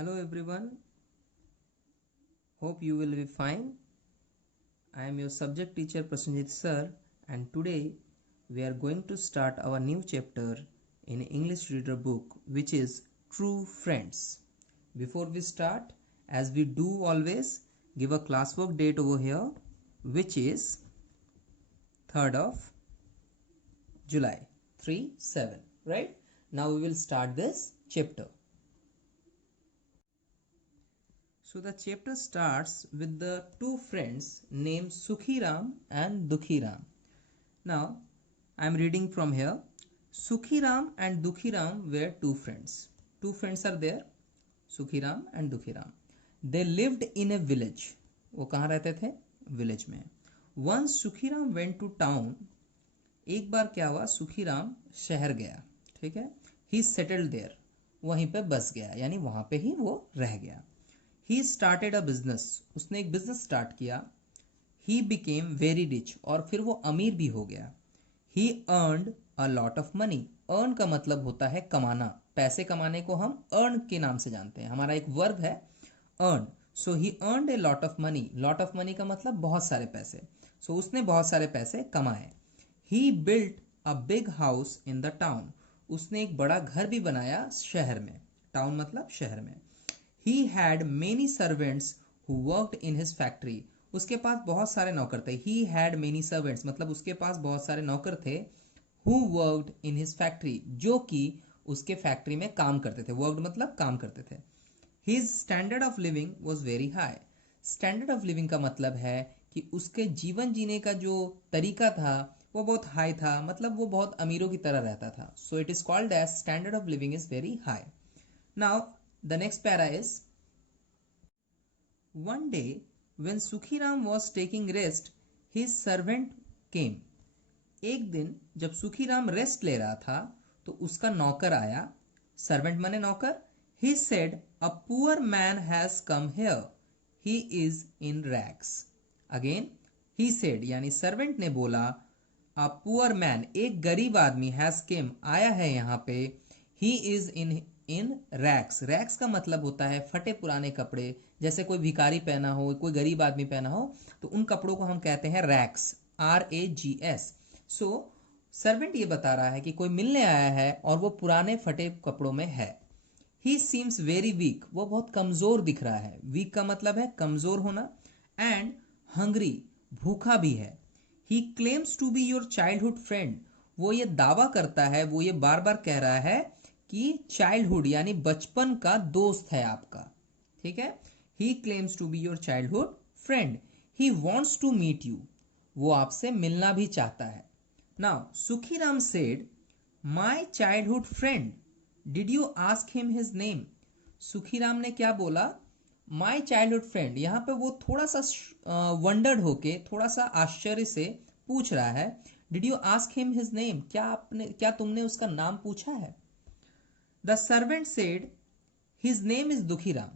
Hello everyone, hope you will be fine. I am your subject teacher Prasenjit sir, and today we are going to start our new chapter in English reader book, which is True Friends. Before we start, as we do always, give a classwork date over here, which is 3rd of July 3/7, right? Now we will start this chapter. So the chapter starts with the two friends named Sukhiram and Dukhiram. Now I am reading from here. Sukhiram and Dukhiram were two friends. Two friends are there, Sukhiram and Dukhiram. They lived in a village. वो कहाँ रहते थे? Village में. Once Sukhiram went to town. एक बार क्या हुआ? सुखीराम शहर गया. ठीक है? He settled there. वहीं पे बस गया, यानी वहां पे ही वो रह गया. He started a business. उसने एक बिजनेस स्टार्ट किया. He became very rich. और फिर वो अमीर भी हो गया. He earned a lot of money. Earn का मतलब होता है कमाना. पैसे कमाने को हम earn के नाम से जानते हैं. हमारा एक वर्ब है earn. So he earned a lot of money. Lot of money का मतलब बहुत सारे पैसे. So उसने बहुत सारे पैसे कमाए. He built a big house in the town. उसने एक बड़ा घर भी बनाया शहर में. टाउन मतलब शहर में. He had many servants who worked in his factory. उसके पास बहुत सारे नौकर थे. He had many servants मतलब उसके पास बहुत सारे नौकर थे. Who worked in his factory, जो कि उसके फैक्ट्री में काम करते थे. Worked मतलब काम करते थे. His standard of living was very high. Standard of living का मतलब है कि उसके जीवन जीने का जो तरीका था वो बहुत हाई था, मतलब वो बहुत अमीरों की तरह रहता था. So it is called as standard of living is very high. Now the next para is, one day when Sukhiram was taking rest, his servant came. एक दिन जब सुखीराम रेस्ट ले रहा था तो उसका नौकर आया. सर्वेंट माने नौकर. He said, a poor man has come here. He is in rags. Again, he said यानी सर्वेंट ने बोला, a poor man एक गरीब आदमी has came आया है यहाँ पे. He is in rags. rags का मतलब होता है फटे पुराने कपड़े. जैसे कोई भिखारी पहना हो, कोई गरीब आदमी पहना हो, तो उन कपड़ों को हम कहते हैं rags. RAGS. सो सर्वेंट ये बता रहा है कि कोई मिलने आया है और वो पुराने फटे कपड़ों में है. He seems very weak. वो बहुत कमजोर दिख रहा है. वीक का मतलब है कमजोर होना. एंड hungry, भूखा भी है. He claims to be your childhood friend. वो ये दावा करता है, वो ये बार बार कह रहा है कि चाइल्डहुड यानी बचपन का दोस्त है आपका. ठीक है? He claims to be your childhood friend. He wants to meet you. वो आपसे मिलना भी चाहता है. Now Sukhiram said, my childhood friend, did you ask him his name? Sukhiram ने क्या बोला? My childhood friend. यहाँ पे वो थोड़ा सा वंडर्ड होके, थोड़ा सा आश्चर्य से पूछ रहा है, did you ask him his name? क्या तुमने उसका नाम पूछा है? The servant said, his name is Dukhiram.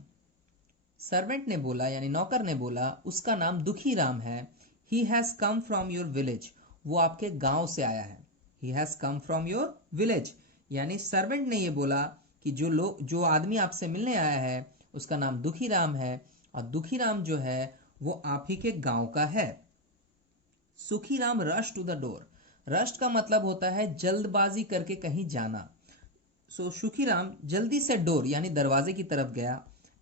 Servant ने बोला यानी नौकर ने बोला उसका नाम दुखीराम है. He has come from your village. वो आपके गांव से आया है. He has come from your village. यानी सर्वेंट ने ये बोला कि जो आदमी आपसे मिलने आया है उसका नाम दुखीराम है, और दुखीराम जो है वो आप ही के गांव का है. Sukhiram rush to the door. Rush का मतलब होता है जल्दबाजी करके कहीं जाना. सो सुखीराम जल्दी से डोर यानी दरवाजे की तरफ गया.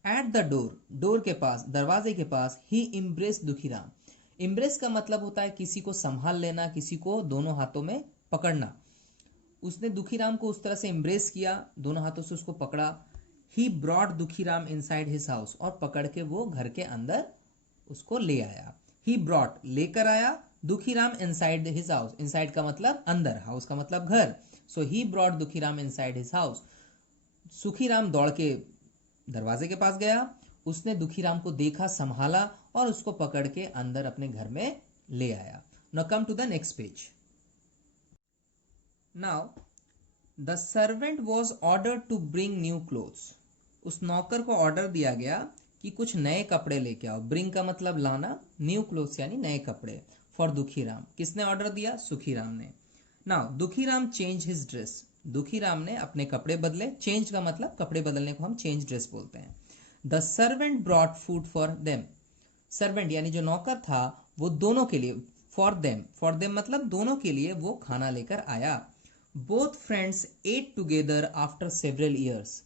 एट द डोर, डोर के पास, दरवाजे के पास. ही इम्ब्रेस दुखीराम. इम्ब्रेस का मतलब होता है किसी को संभाल लेना, किसी को दोनों हाथों में पकड़ना. उसने दुखीराम को उस तरह से इम्ब्रेस किया, दोनों हाथों से उसको पकड़ा. ही brought Dukhiram inside his house. और पकड़ के वो घर के अंदर उसको ले आया. ही ब्रॉट लेकर आया, Dukhiram inside his house. Inside का मतलब अंदर, हाउस का मतलब घर. So he brought Dukhiram inside his house. Sukhiram दौड़ के दरवाजे के पास गया. उसने दुखीराम को देखा, संभाला और उसको पकड़ के अंदर अपने घर में ले आया. Now come to the next page. Now the servant was ordered to bring new clothes. उस नौकर को ऑर्डर दिया गया कि कुछ नए कपड़े लेके आओ. ब्रिंग का मतलब लाना, न्यू क्लोथ्स यानी नए कपड़े. फॉर दुखीराम. किसने ऑर्डर दिया? सुखीराम ने. Now Dukhiram change his dress. Dukhiram ने अपने कपड़े बदले. चेंज का मतलब कपड़े बदलने को हम चेंज ड्रेस बोलते हैं. The servant brought food for them. Servant यानी जो नौकर था वो दोनों के लिए, फॉर देम मतलब दोनों के लिए वो खाना लेकर आया। Both friends ate together after several years.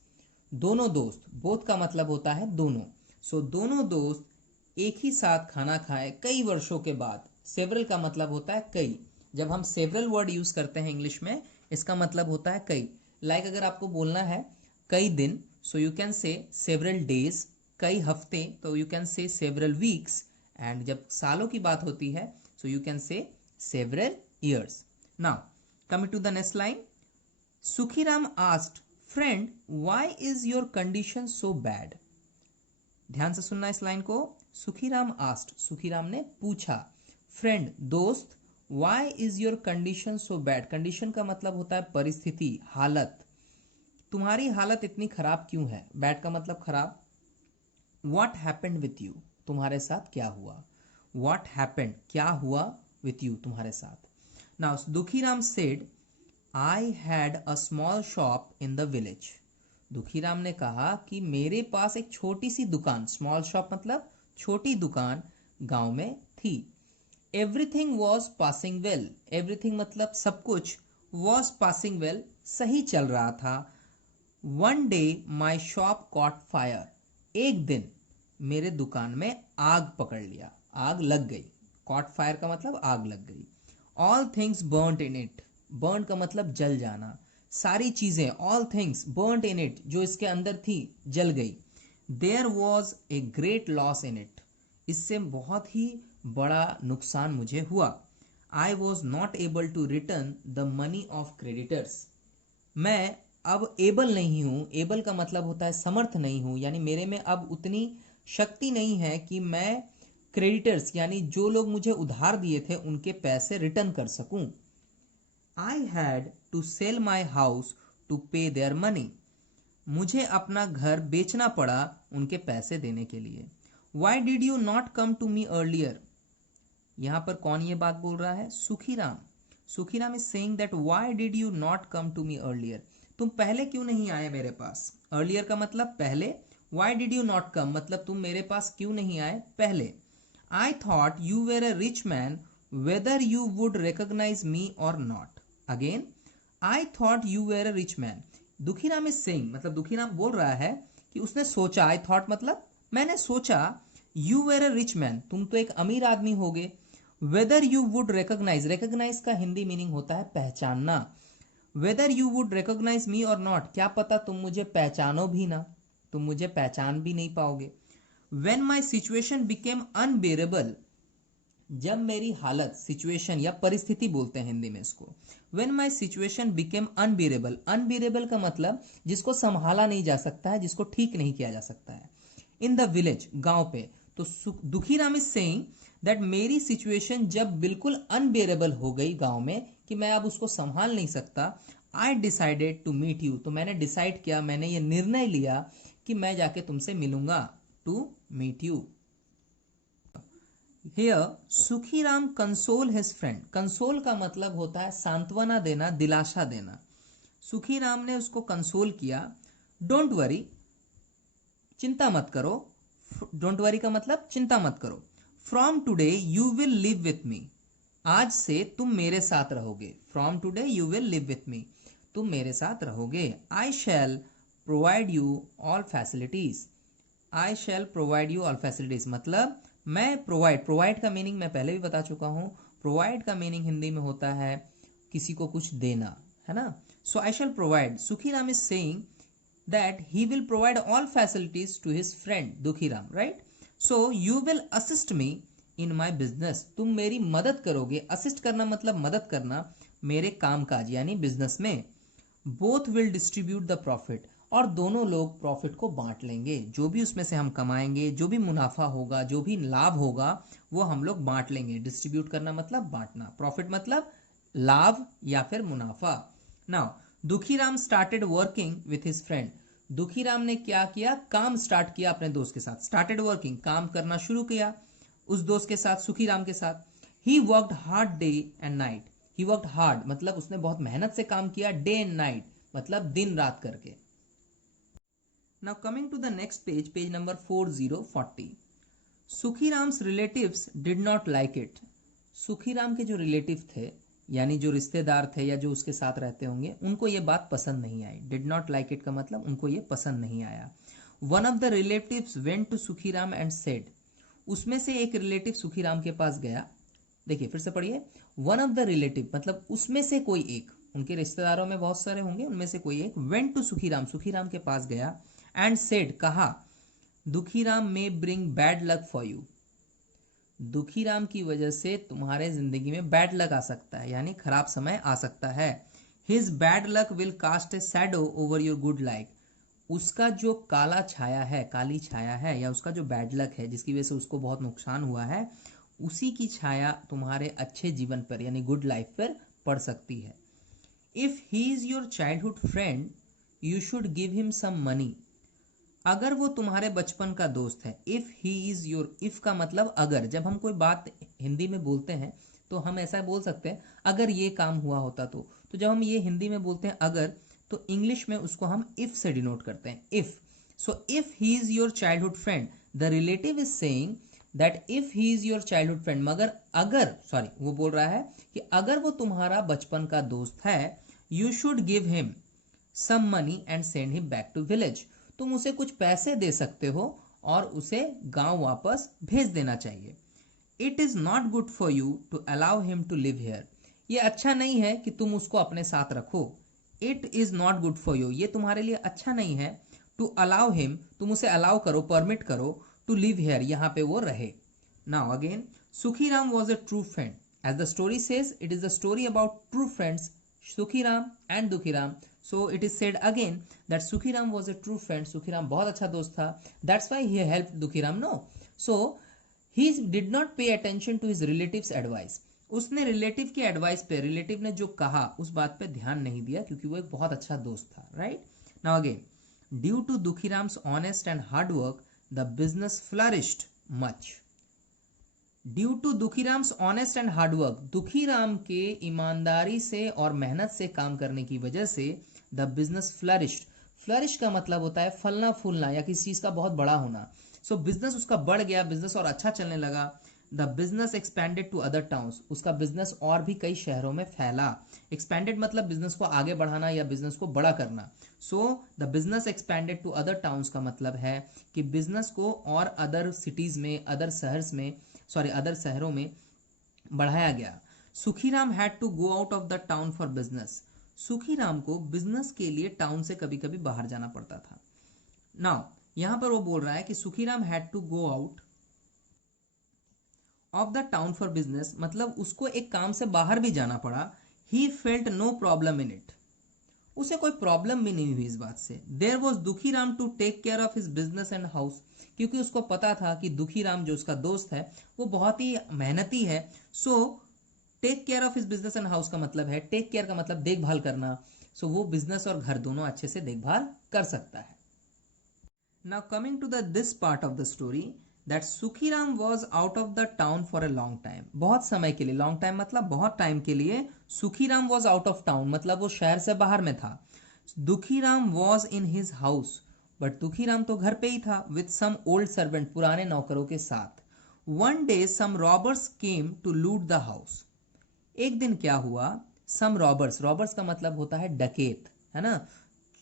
दोनों दोस्त, बोथ का मतलब होता है दोनों, सो दोनों दोस्त एक ही साथ खाना खाए कई वर्षों के बाद। सेवरल का मतलब होता है कई। जब हम सेवरल वर्ड यूज करते हैं इंग्लिश में, इसका मतलब होता है कई। लाइक अगर आपको बोलना है कई दिन, so you can say several days. कई हफ्ते, तो you can say several weeks. And जब सालों की बात होती है, so you can say several years. Now coming to the next line, Sukhiram asked friend why is your condition so bad. ध्यान से सुनना इस लाइन को। सुखीराम आस्क्ड, सुखीराम ने पूछा, फ्रेंड दोस्त, why is your condition so bad. Condition का मतलब होता है परिस्थिति, हालत। तुम्हारी हालत इतनी खराब क्यों है? बैड का मतलब खराब। व्हाट हैपेंड विथ यू, तुम्हारे साथ क्या हुआ? व्हाट हैपेंड, क्या हुआ, विथ यू, तुम्हारे साथ। Now Dukhiram said I had a small shop in the village. Dukhiram ने कहा कि मेरे पास एक छोटी सी दुकान, स्मॉल शॉप मतलब छोटी दुकान, गांव में थी। Everything was passing well, everything मतलब सब कुछ, वॉज पासिंग वेल सही चल रहा था। One day my shop cot fire, एक दिन मेरे दुकान में आग पकड़ लिया, आग लग गई। कॉट फायर का मतलब आग लग गई। All things burnt in it, burn का मतलब जल जाना। सारी चीजें, all things burnt in it, जो इसके अंदर थी जल गई। There was a great loss in it, इससे बहुत ही बड़ा नुकसान मुझे हुआ। I was not able to return the money of creditors, मैं अब एबल नहीं हूँ। एबल का मतलब होता है समर्थ नहीं हूँ, यानी मेरे में अब उतनी शक्ति नहीं है कि मैं क्रेडिटर्स यानी जो लोग मुझे उधार दिए थे उनके पैसे रिटर्न कर सकूं। I had to sell my house to pay their money, मुझे अपना घर बेचना पड़ा उनके पैसे देने के लिए। Why did you not come to me earlier, यहां पर कौन ये बात बोल रहा है? Sukhiram. Sukhiram is saying that why did you not come to me earlier, तुम पहले क्यों नहीं आए मेरे पास? अर्लियर का मतलब पहले, why did you not come मतलब तुम मेरे पास क्यों नहीं आए पहले। I thought you were a rich man whether you would recognise me और not. Again, I thought you were a rich man. Dukhiram is saying मतलब दुखीराम बोल रहा है कि उसने सोचा, आई थॉट मतलब मैंने सोचा, you were a rich man तुम तो एक अमीर आदमी होगे। Whether you would recognise, recognise का हिंदी मीनिंग होता है पहचानना। Whether you would recognise me और नॉट, क्या पता तुम मुझे पहचानो भी ना, तुम मुझे पहचान भी नहीं पाओगे। When my situation became unbearable, जब मेरी हालत, सिचुएशन या परिस्थिति बोलते हैं हिंदी में इसको। When my situation became unbearable, unbearable का मतलब जिसको संभाला नहीं जा सकता है, जिसको ठीक नहीं किया जा सकता है। इन द विलेज, गांव पे, तो दुखीराम इज सेइंग दैट मेरी सिचुएशन जब बिल्कुल अनबेरेबल हो गई गांव में कि मैं अब उसको संभाल नहीं सकता, I decided to meet you, तो मैंने डिसाइड किया, मैंने ये निर्णय लिया कि मैं जाके तुमसे मिलूंगा, to meet you. Here Sukhiram console his friend, console का मतलब होता है सांत्वना देना, दिलासा देना। सुखीराम ने उसको कंसोल किया। डोंट वरी, चिंता मत करो। डोंट वरी का मतलब चिंता मत करो। From today you will live with me, आज से तुम मेरे साथ रहोगे। From today you will live with me, तुम मेरे साथ रहोगे। I shall provide you all facilities, I shall provide you all facilities मतलब मैं प्रोवाइड, प्रोवाइड का मीनिंग मैं पहले भी बता चुका हूं। प्रोवाइड का मीनिंग हिंदी में होता है किसी को कुछ देना, है ना। So I shall provide, Sukhiram is saying that he will provide all facilities to his friend Dukhiram, right? So you will assist me in my business, तुम मेरी मदद करोगे। असिस्ट करना मतलब मदद करना मेरे काम काज यानी बिजनेस में। Both will distribute the profit, और दोनों लोग प्रॉफिट को बांट लेंगे, जो भी उसमें से हम कमाएंगे, जो भी मुनाफा होगा, जो भी लाभ होगा, वो हम लोग बांट लेंगे। डिस्ट्रीब्यूट करना मतलब बांटना, प्रॉफिट मतलब लाभ या फिर मुनाफा। Now Dukhiram started working with his friend, Dukhiram ने क्या किया? काम स्टार्ट किया अपने दोस्त के साथ। स्टार्टेड वर्किंग, काम करना शुरू किया उस दोस्त के साथ, सुखीराम के साथ। He worked hard day and night, he worked hard मतलब उसने बहुत मेहनत से काम किया, डे एंड नाइट मतलब दिन रात करके। Now coming to the next page, page number 4040. Sukhiram's relatives did not like it. Sukhiram के जो रिलेटिव थे, यानी जो रिश्तेदार थे या जो उसके साथ रहते होंगे, उनको ये बात पसंद नहीं आई. डिड नॉट लाइक इट का मतलब उनको ये पसंद नहीं आया. One of the relatives went to Sukhiram and said. उसमें से एक रिलेटिव सुखीराम के पास गया. देखिए फिर से पढ़िए. वन ऑफ द रिलेटिव मतलब उसमें से कोई एक, उनके रिश्तेदारों में बहुत सारे होंगे, उनमें से कोई एक वेंट टू सुखीराम, सुखीराम के पास गया एंड सेड कहा, दुखीराम में bring bad luck for you. Dukhiram की वजह से तुम्हारे जिंदगी में बैड लक आ सकता है, यानी खराब समय आ सकता है. His bad luck will cast a shadow over your good life. उसका जो काला छाया है, काली छाया है, या उसका जो बैड लक है जिसकी वजह से उसको बहुत नुकसान हुआ है, उसी की छाया तुम्हारे अच्छे जीवन पर यानी गुड लाइफ पर पड़ सकती है. If he is your childhood friend you should give him some money. अगर वो तुम्हारे बचपन का दोस्त है, if he is your, if का मतलब अगर. जब हम कोई बात हिंदी में बोलते हैं तो हम ऐसा बोल सकते हैं अगर ये काम हुआ होता तो जब हम ये हिंदी में बोलते हैं अगर, तो इंग्लिश में उसको हम इफ से डिनोट करते हैं, if. So if he is your childhood friend, the relative is saying that if he is your childhood friend, मगर अगर, सॉरी वो बोल रहा है कि अगर वो तुम्हारा बचपन का दोस्त है, you should give him some money and send him back to village. तुम उसे कुछ पैसे दे सकते हो और उसे गांव वापस भेज देना चाहिए. It is not good for you to allow him to live here. ये अच्छा नहीं है कि तुम उसको अपने साथ रखो. It is not good for you, ये तुम्हारे लिए अच्छा नहीं है. टू अलाउ हिम, तुम उसे अलाउ करो, परमिट करो, टू लिव हियर, यहाँ पे वो रहे. Now again, Sukhiram was a true friend. As the story says, it is a story about true friends Sukhiram and Dukhiram. So it is said again that Sukhiram was a true friend. Sukhiram बहुत अच्छा दोस्त था. That's why he helped Dukhiram. No, so he did not pay attention to his relatives' advice. उसने relative की advice पे, relative ने जो कहा उस बात पे ध्यान नहीं दिया क्योंकि वो एक बहुत अच्छा दोस्त था. Right now again, due to Dukhiram's honest and hard work the business flourished much. Due to Dukhiram's honest and hard work, Dukhiram के ईमानदारी से और मेहनत से काम करने की वजह से द बिजनेस फ्लरिश्ड. फ्लरिश का मतलब होता है फलना फूलना या किसी चीज का बहुत बड़ा होना. सो बिजनेस उसका बढ़ गया, बिजनेस और अच्छा चलने लगा. The business expanded to other towns, उसका बिजनेस और भी कई शहरों में फैला. एक्सपैंडेड मतलब बिजनेस को आगे बढ़ाना या बिजनेस को बड़ा करना. So the business expanded to other towns का मतलब है कि बिजनेस को और अदर सिटीज में, अदर शहर्स में, सॉरी अदर शहरों में बढ़ाया गया. Sukhiram had to go out of the town for business. Sukhiram को बिजनेस के लिए टाउन से कभी कभी बाहर जाना पड़ता था. नाउ यहां पर वो बोल रहा है कि Sukhiram had to go out of the town for business, मतलब उसको एक काम से बाहर भी जाना पड़ा. He felt no problem in it, उसे कोई प्रॉब्लम भी नहीं हुई इस बात से. There was Dukhiram to take care of his business and house, क्योंकि उसको पता था कि दुखीराम जो उसका दोस्त है वो बहुत ही मेहनती है. So take care of his business and house का मतलब है, टेक केयर का मतलब देखभाल करना. सो वो बिजनेस और घर दोनों अच्छे से देखभाल कर सकता है. Now coming to the this part of the story, that Sukhiram was out of the town for a long time. बहुत समय के लिए, लॉन्ग टाइम मतलब बहुत टाइम के लिए Sukhiram was out of town मतलब वो शहर से बाहर में था. Dukhiram was in his house, but Dukhiram तो घर पे ही था. विथ सम ओल्ड सर्वेंट, पुराने नौकरों के साथ. One day some robbers came to loot the house. एक दिन क्या हुआ, सम रॉबर्स, रॉबर्स का मतलब होता है डकैत, है ना,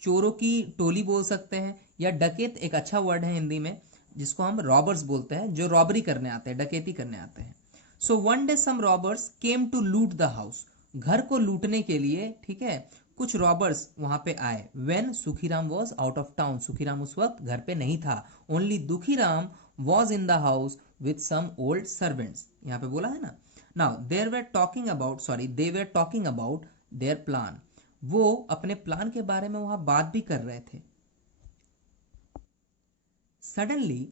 चोरों की टोली बोल सकते हैं, या डकैत एक अच्छा वर्ड है हिंदी में जिसको हम रॉबर्स बोलते हैं, जो रॉबरी करने आते हैं, डकैती करने आते हैं. So one day some robbers came to loot the house, घर को लूटने के लिए, ठीक है, कुछ रॉबर्स वहां पे आए. When Sukhiram was out of town, Sukhiram उस वक्त घर पे नहीं था. Only Dukhiram was in the house with some old servants, यहाँ पे बोला है ना. Now they were talking about their plan. वो अपने प्लान के बारे में वहां बात भी कर रहे थे. Suddenly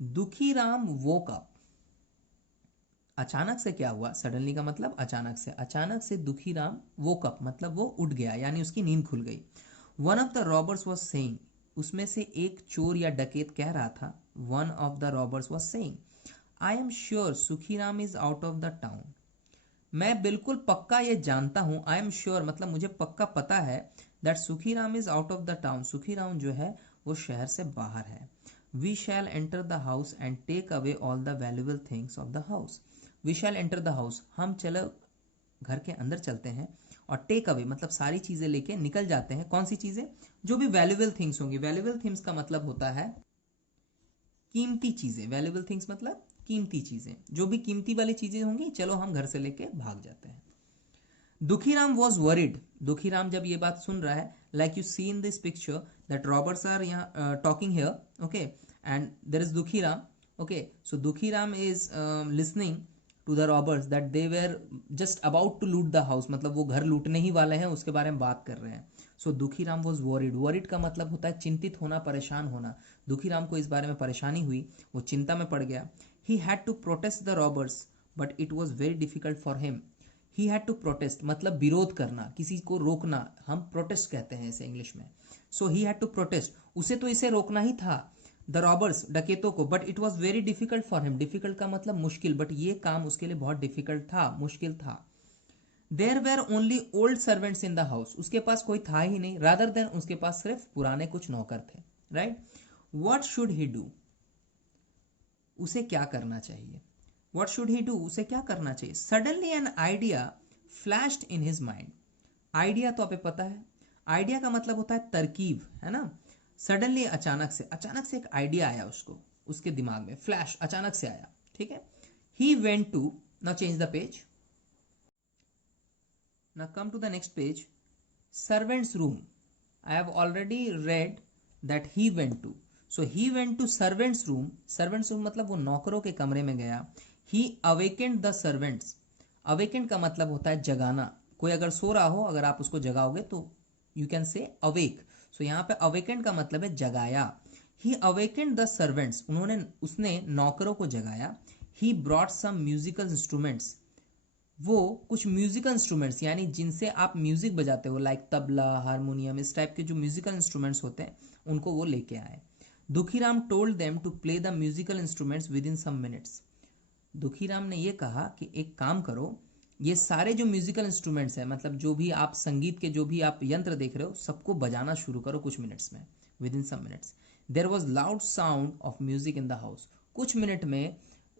Dukhiram woke up. अचानक से क्या हुआ, सडनली का मतलब अचानक से, अचानक से दुखीराम woke up मतलब वो उठ गया, यानी उसकी नींद खुल गई. One of the robbers was saying, उसमें से एक चोर या डकैत कह रहा था. One of the robbers was saying, I am sure Sukhiram is out of the town. मैं बिल्कुल पक्का ये जानता हूं, आई एम श्योर मतलब मुझे पक्का पता है, that Sukhiram is out of the town, Sukhiram जो है वो शहर से बाहर है। We shall enter the house and take away all the valuable things of the house. We shall enter the house, हम चलो घर के अंदर चलते हैं, और टेक अवे मतलब सारी चीजें लेके निकल जाते हैं। कौन सी चीजें? जो भी वैल्यूएबल थिंग्स होंगी। वैल्यूएबल थिंग्स का मतलब होता है कीमती चीजें। वैल्यूएबल थिंग्स मतलब कीमती चीजें, जो भी कीमती वाली चीजें होंगी चलो हम घर से लेके भाग जाते हैं। Dukhiram was worried. दुखीराम जब ये बात सुन रहा है, like you see in this picture that robbers are यहाँ talking here, okay, and there is Dukhiram, okay, so Dukhiram is listening to the robbers that they were just about to loot the house, मतलब वो घर लूटने ही वाले हैं, उसके बारे में बात कर रहे हैं। सो दुखीराम वॉज वरिड। वरिड का मतलब होता है चिंतित होना, परेशान होना। दुखीराम को इस बारे में परेशानी हुई, वो चिंता में पड़ गया। He had to protest the robbers but it was very difficult for him. He had to protest मतलब विरोध करना, किसी को रोकना, हम प्रोटेस्ट कहते हैं इसे इंग्लिश में। सो ही हैड टू प्रोटेस्ट, उसे तो इसे रोकना ही था, द रॉबर्स, डकैतों को, but it was very difficult for him. Difficult का मतलब मुश्किल, बट ये काम उसके लिए बहुत डिफिकल्ट था, मुश्किल था। There were only old servants in the house, उसके पास कोई था ही नहीं, रादर देन उसके पास सिर्फ पुराने कुछ नौकर थे, right. What should he do, उसे क्या करना चाहिए? What should he do? उसे क्या करना चाहिए? Suddenly an idea flashed in his mind. Idea तो आपको पता है, आइडिया का मतलब होता है तरकीब, है ना। सडनली अचानक से एक आइडिया आया उसको, उसके दिमाग में, फ्लैश, अचानक से आया, ठीक है। He went to, now change the page, now come to the next page, servant's room. I have already read that he went to, so he went to servant's room. Servant's room मतलब वो नौकरों के कमरे में गया। He awakened the servants. Awakened का मतलब होता है जगाना। कोई अगर सो रहा हो, अगर आप उसको जगाओगे तो you can say awake. So यहाँ पे awakened का मतलब है जगाया। He awakened the servants. उसने नौकरों को जगाया। He brought some musical instruments. वो कुछ म्यूजिकल इंस्ट्रूमेंट्स, यानी जिनसे आप म्यूजिक बजाते हो, लाइक तबला, हारमोनियम, इस टाइप के जो म्यूजिकल इंस्ट्रूमेंट्स होते हैं, उनको वो लेके आए। Dukhiram told them to play the musical instruments within some minutes. Dukhiram ने ये कहा कि एक काम करो, ये सारे जो म्यूजिकल इंस्ट्रूमेंट्स हैं, मतलब जो भी आप संगीत के जो भी आप यंत्र देख रहे हो, सबको बजाना शुरू करो कुछ मिनट्स में, within some minutes. There was loud sound of music in the house. कुछ मिनट में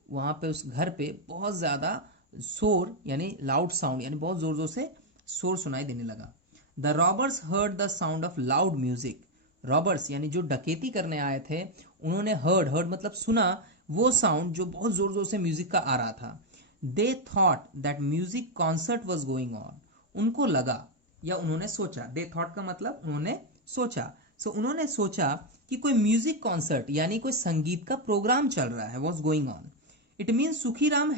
वहाँ पे उस घर पे बहुत ज़्यादा शोर, यानी लाउड साउंड, यानी बहुत ज़ोर ज़ोर से शोर सुनाई देने लगा। The robbers heard the sound of loud music. Robbers यानी जो डकैती करने आए थे, उन्होंने हर्ड मतलब सुना, वो साउंड जो बहुत जोर जोर से म्यूजिक का आ रहा था। They thought that music concert was going on. उनको लगा या उन्होंने सोचा, दे थॉट का मतलब उन्होंने सोचा, सो उन्होंने सोचा कि कोई म्यूजिक कॉन्सर्ट यानी कोई संगीत का प्रोग्राम चल रहा है, was going on. It means Sukhiram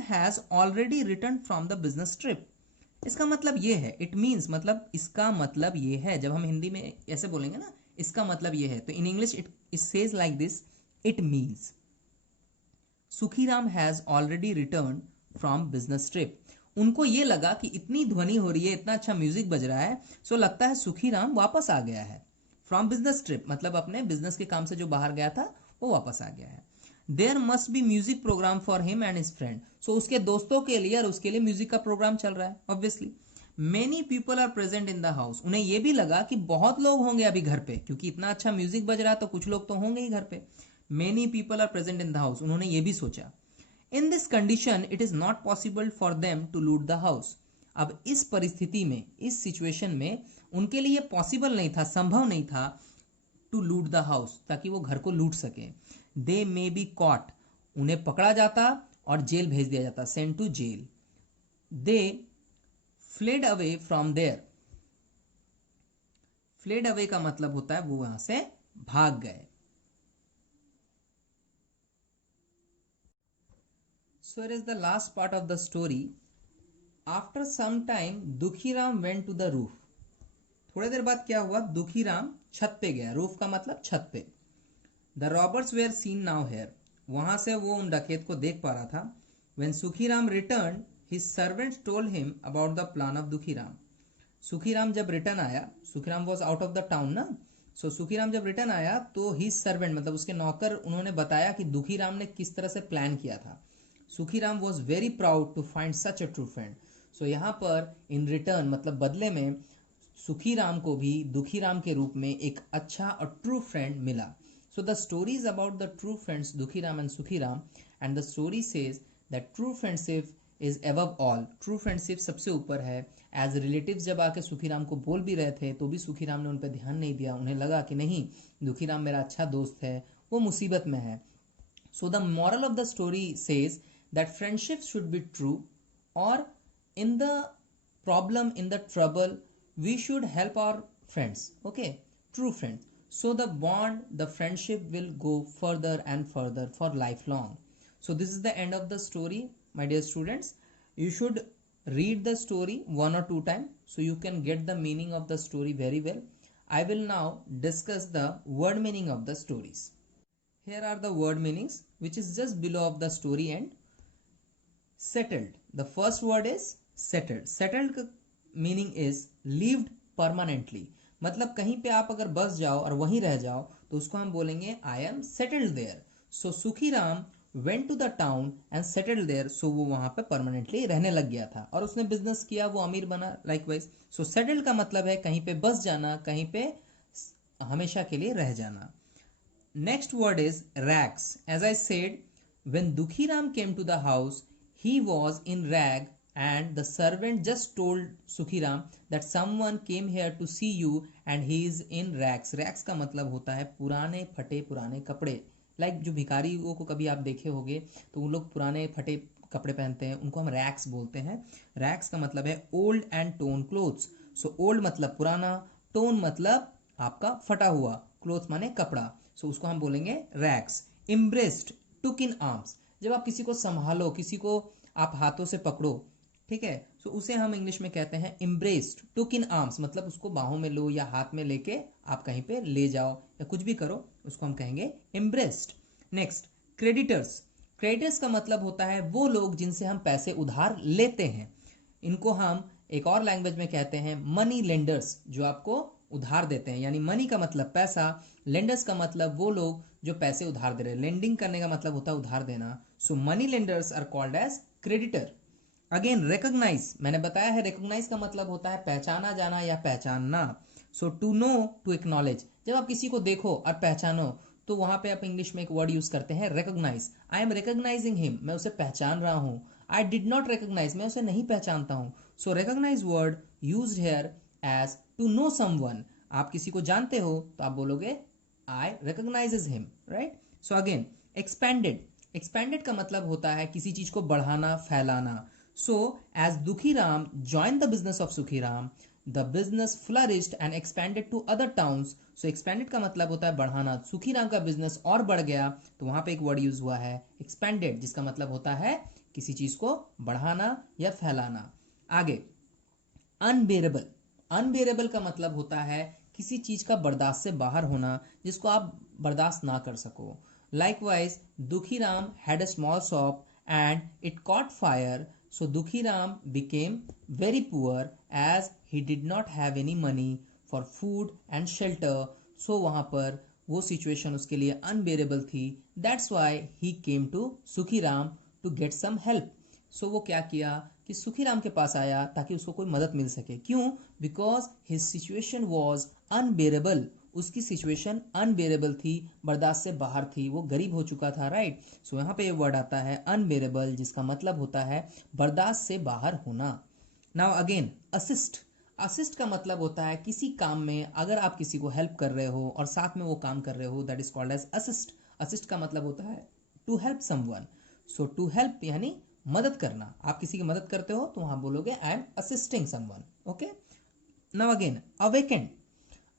has already return from the business trip. इसका मतलब ये है, इट मीन्स मतलब इसका मतलब ये है, जब हम हिंदी में ऐसे बोलेंगे ना, इसका मतलब ये है, तो in English it says like this, it means Sukhiram has already return from business trip. उनको ये लगा कि इतनी ध्वनि हो रही है, इतना अच्छा म्यूजिक बज रहा है, सो लगता है सुखीराम वापस आ गया है। फ्रॉम बिजनेस ट्रिप मतलब अपने बिजनेस के काम से जो बाहर गया था वो वापस आ गया है। There must be music programme for him and his friend. So उसके दोस्तों के लिए और उसके लिए म्यूजिक का प्रोग्राम चल रहा है, obviously. Many people are present in the house. उन्हें यह भी लगा कि बहुत लोग होंगे अभी घर पे, क्योंकि इतना अच्छा म्यूजिक बज रहा है तो कुछ लोग तो होंगे ही घर पे। Many people are present in the house, उन्होंने ये भी सोचा। In this condition it is not possible for them to loot the house. अब इस परिस्थिति में, इस सिचुएशन में उनके लिए पॉसिबल नहीं था, संभव नहीं था टू लूट द हाउस, ताकि वो घर को लूट सके। दे मे बी कॉट, उन्हें पकड़ा जाता और जेल भेज दिया जाता, send to jail. They fled away from there. Fled away का मतलब होता है वो वहां से भाग गए। So it is the last part of the story. After some time, Dukhiram went to the roof. थोड़ी देर बाद क्या हुआ, दुखीराम छत पे गया। रूफ का मतलब छत पे। The robbers were seen now here. वहां से वो उन डकैत को देख पा रहा था। When Sukhiram returned, his servants told him about the plan of Dukhiram. Sukhiram जब रिटर्न आया, Sukhiram was out of the town ना, सो सुखीराम जब रिटर्न आया तो हिज सर्वेंट मतलब उसके नौकर, उन्होंने बताया कि दुखीराम ने किस तरह से प्लान किया था। Sukhiram was very proud to find such a true friend. So यहाँ पर इन रिटर्न मतलब बदले में सुखी राम को भी दुखी राम के रूप में एक अच्छा और ट्रू फ्रेंड मिला. So the story is about the true friends Dukhi Ram and Sukhi Ram, and the story says that true friendship is above all. True friendship सबसे ऊपर है. As relatives जब आके सुखी राम को बोल भी रहे थे तो भी सुखी राम ने उन पर ध्यान नहीं दिया. उन्हें लगा कि नहीं, दुखी राम मेरा अच्छा दोस्त है, वो मुसीबत में है. So the moral of the story says that friendship should be true, or in the problem, in the trouble, we should help our friends. Okay, true friends. So the bond, the friendship will go further and further for lifelong. So this is the end of the story, my dear students. You should read the story 1 or 2 times so you can get the meaning of the story very well. I will now discuss the word meaning of the stories. Here are the word meanings which is just below of the story end. Settled. The first word is settled. Settled meaning is lived permanently. मतलब कहीं पे आप अगर बस जाओ और वहीं रह जाओ तो उसको हम बोलेंगे I am settled there. So Sukhi Ram went to the town and settled there. So वो वहां पे परमानेंटली रहने लग गया था और उसने बिजनेस किया, वो अमीर बना. लाइकवाइज सो सेटल्ड का मतलब है कहीं पे बस जाना, कहीं पे हमेशा के लिए रह जाना. Next word is rags. As I said, when Dukhi Ram came to the house he was in rag and the servant just told Sukhiram that someone came here to see you and he is in rags. rags का मतलब होता है पुराने फटे पुराने कपड़े. Like जो भिखारियों को कभी आप देखे होंगे तो वो लोग पुराने फटे कपड़े पहनते हैं, उनको हम रैक्स बोलते हैं. रैक्स का मतलब है old and tone clothes. So old मतलब पुराना, टोन मतलब आपका फटा हुआ, क्लोथ माने कपड़ा. सो उसको हम बोलेंगे racks. Embraced, took in arms. जब आप किसी को संभालो, किसी को आप हाथों से पकड़ो, ठीक है, सो उसे हम इंग्लिश में कहते हैं एम्ब्रेस्ड. टुक इन आर्म्स मतलब उसको बाहों में लो या हाथ में लेके आप कहीं पे ले जाओ या कुछ भी करो, उसको हम कहेंगे एम्ब्रेस्ड. Next, creditors. क्रेडिटर्स का मतलब होता है वो लोग जिनसे हम पैसे उधार लेते हैं. इनको हम एक और लैंग्वेज में कहते हैं मनी लेंडर्स, जो आपको उधार देते हैं. यानी मनी का मतलब पैसा, लेंडर्स का मतलब वो लोग जो पैसे उधार दे रहे हैं. लेंडिंग करने का मतलब होता है उधार देना. So money lenders are called as creditor. Again recognise, मैंने बताया है रिकॉग्नाइज का मतलब होता है पहचाना जाना या पहचानना. सो टू नो, टू एक्नॉलेज. जब आप किसी को देखो और पहचानो तो वहां पे आप इंग्लिश में एक वर्ड यूज करते हैं recognise. I am recognising him, मैं उसे पहचान रहा हूं. आई डिड नॉट रिकॉग्नाइज, मैं उसे नहीं पहचानता हूं. So recognise word used here as to know someone. आप किसी को जानते हो तो आप बोलोगे I recognises him, right. So again expanded. Expanded का मतलब होता है किसी चीज को बढ़ाना, फैलाना. So, as Dukhi Ram joined the business of Sukhi Ram, the business flourished and expanded to other towns. So, expanded का मतलब होता है बढ़ाना. सुखी राम का बिजनेस और बढ़ गया तो वहां पे एक वर्ड यूज हुआ है expanded, जिसका मतलब होता है किसी चीज को बढ़ाना या फैलाना. आगे, unbearable. Unbearable का मतलब होता है किसी चीज का बर्दाश्त से बाहर होना, जिसको आप बर्दाश्त ना कर सको. Likewise, Dukhi Ram had a small shop and it caught fire. So Dukhi Ram became very poor as he did not have any money for food and shelter. So वहाँ पर वो situation उसके लिए unbearable थी. That's why he came to Sukhi Ram to get some help. So वो क्या किया कि सुखी राम के पास आया ताकि उसको कोई मदद मिल सके. क्यों? Because his situation was unbearable. उसकी सिचुएशन अनबेरेबल थी, बर्दाश्त से बाहर थी, वो गरीब हो चुका था, राइट. सो यहाँ पे ये वर्ड आता है अनबेरेबल, जिसका मतलब होता है बर्दाश्त से बाहर होना. Now again assist. असिस्ट का मतलब होता है किसी काम में अगर आप किसी को हेल्प कर रहे हो और साथ में वो काम कर रहे हो, that is called as assist. Assist का मतलब होता है to help someone. So to help यानी मदद करना. आप किसी की मदद करते हो तो वहां बोलोगे I am assisting someone. Okay. Now again awakened.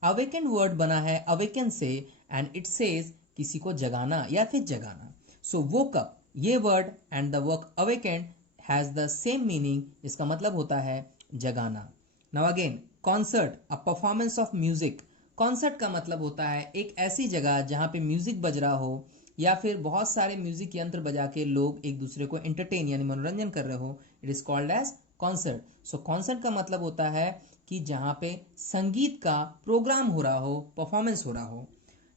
Awakened word बना है अवेकन से एंड इट सेज किसी को जगाना या फिर जगाना. सो वोक अप, ये word and the work awakened has the same meaning, इसका मतलब होता है जगाना. Now again concert, a performance of music. Concert का मतलब होता है एक ऐसी जगह जहां पे म्यूजिक बज रहा हो या फिर बहुत सारे म्यूजिक यंत्र बजा के लोग एक दूसरे को एंटरटेन यानी मनोरंजन कर रहे हो. It is called as concert. So concert का मतलब होता है कि जहां पे संगीत का प्रोग्राम हो रहा हो, परफॉर्मेंस हो रहा हो.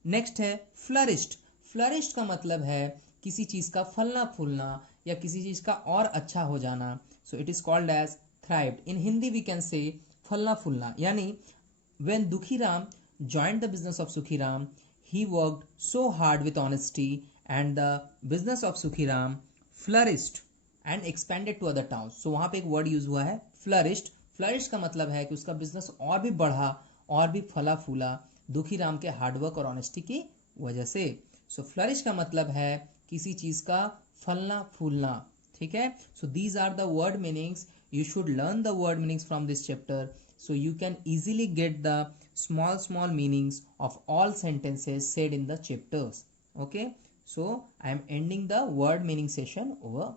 नेक्स्ट है फ्लरिश्ड. फ्लरिश्ड का मतलब है किसी चीज का फलना फूलना या किसी चीज का और अच्छा हो जाना. So it is called as thrived. In Hindi we can say फलना फूलना, यानी when Dukhiram joined the business of Sukhiram, he worked so hard with honesty, and the business of Sukhiram flourished and expanded to other towns. So वहाँ पे एक word use हुआ है flourished. Flourished का मतलब है कि उसका बिजनेस और भी बढ़ा और भी फला फूला दुखीराम के हार्डवर्क और ऑनेस्टी की वजह से. सो फ्लरिश का मतलब है किसी चीज का फलना फूलना. ठीक है. So these are the word meanings. You should learn the word meanings from this chapter so you can easily get the small meanings of all sentences said in the chapters. Okay, so I am ending the word meaning session over